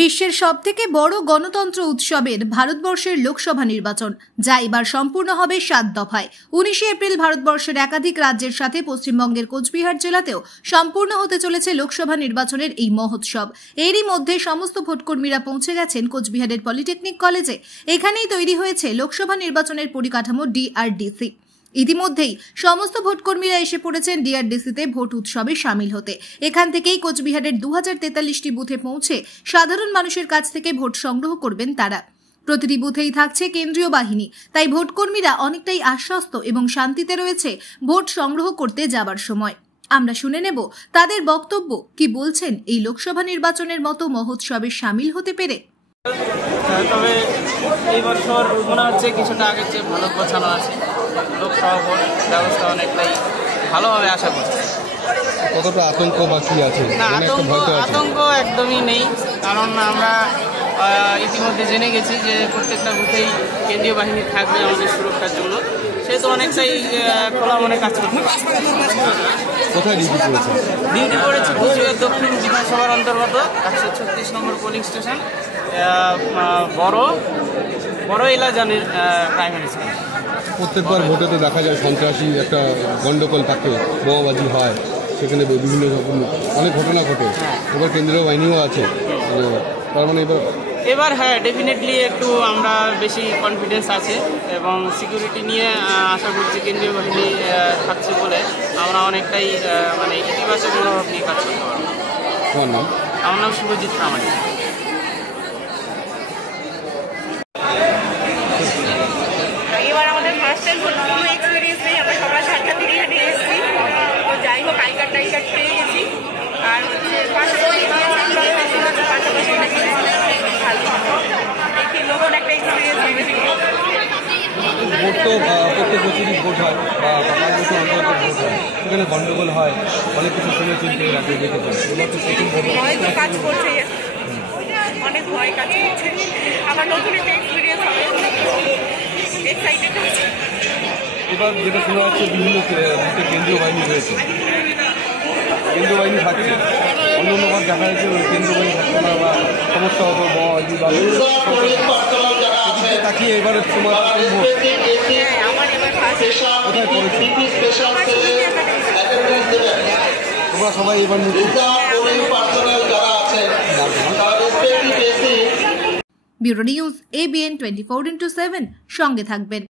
বিশ্বের সবথেকে বড় গণতন্ত্র উৎসবের ভারতবর্ষের লোকসভা নির্বাচন, যা এবার সম্পূর্ণ হবে 7 দফায়। 19 এপ্রিল ভারতবর্ষের একাধিক রাজ্যের সাথে পশ্চিমবঙ্গের কোচবিহার জেলাতেও সম্পূর্ণ হতে চলেছে লোকসভা নির্বাচনের এই মহোৎসব। এরই মধ্যে সমস্ত ভোটকর্মীরা পৌঁছে গেছেন কোচবিহারের পলিটেকনিক কলেজে। এখানেই তৈরি হয়েছে লোকসভা নির্বাচনের পরিকাঠামো ডিআরডিসি। ইতিমধ্যেই সমস্ত ভোটকর্মীরা এসে পড়েছেন ডিআরডিসিতে ভোট উৎসবে সামিল হতে। এখান থেকেই কোচবিহারের 2043টি বুথে পৌঁছে সাধারণ মানুষের কাছ থেকে ভোট সংগ্রহ করবেন তারা। প্রতিটি বুথেই থাকছে কেন্দ্রীয় বাহিনী, তাই ভোটকর্মীরা অনেকটাই আশ্বস্ত এবং শান্তিতে রয়েছে ভোট সংগ্রহ করতে যাবার সময়। আমরা শুনে নেব তাদের বক্তব্য, কি বলছেন এই লোকসভা নির্বাচনের মতো মহোৎসবে সামিল হতে পেরে। তবে এই বছর মনে হচ্ছে কিছুটা আগের চেয়ে ভালো গোছানো আছে। লোকসভা ভোট ব্যবস্থা অনেকটাই ভালোভাবে আশা করছি। কতটা আতঙ্ক বাকি আছে? না, আতঙ্ক একদমই নেই, কারণ আমরা ইতিমধ্যে জেনে গেছি যে প্রত্যেকটা বুথেই কেন্দ্রীয় বাহিনী থাকবে আমাদের সুরক্ষার জন্য। সেহেতু অনেকটাই খোলা মনে কাজ করতে পারছে। কোথায় ডিউটি পড়েছে কোচবিহার দক্ষিণ বিধানসভার অন্তর্গত 136 নম্বর পোলিং স্টেশন, বড় এলাজানের প্রাইমারি স্কুল। প্রত্যেকবার ভোটে তো দেখা যায় সন্ত্রাসী একটা গন্ডগোল থাকে, বোমাবাজি হয়, সেখানে বিভিন্ন রকম অনেক ঘটনা ঘটে। এবার কেন্দ্রীয় বাহিনীও আছে, তার মানে এবার হ্যাঁ, ডেফিনেটলি একটু আমরা বেশি কনফিডেন্স আছে এবং সিকিউরিটি নিয়ে আশা করছি কেন্দ্রীয় বাহিনী থাকছে বলে আমরা অনেকটাই মানে ইতিবাচক মনোভাব নিয়ে কাজ করতে পারবো। আমার নাম শুভজিৎ প্রামাণিক। এবার আমাদের ফার্স্ট টাইম কোনো এক্সপিরিয়েন্স নেই, আমরা সকাল 7টা থেকে এখানে এসেছি। তো যাই হোক, আইকার্ড পেয়ে গেছি। আর হচ্ছে পাশাপাশি নতুন একটা এক্সপিরিয়েন্স ভোট তো প্রত্যেক বছরই ভোট হয় বা 5 বছর অন্তর ভোট হয়, সেখানে গন্ডগোল হয়, অনেক কিছু শুনে চিনতে রাখতে দেখেছেন। এবার তো প্রথম ভয় তো কাজ করছে, অনেক ভয় কাজ করছে। আমার নতুন একটা এক্সপিরিয়েন্স হবে, এক্সাইটেড হচ্ছে। এবার যেটা শোনা যাচ্ছে বিভিন্ন বুথে কেন্দ্রীয় বাহিনী রয়েছে, কেন্দ্রীয় বাহিনী থাকছে। অন্যবার দেখা যাচ্ছে ওই কেন্দ্রীয় বাহিনী থাকছে না বা সমস্যা হতো তাকিয়ে এবারে তোমার কোথায় পড়েছে? তোমরা সবাই এবার ব্যুরো নিউজ ABN 24x7 সঙ্গে থাকবেন।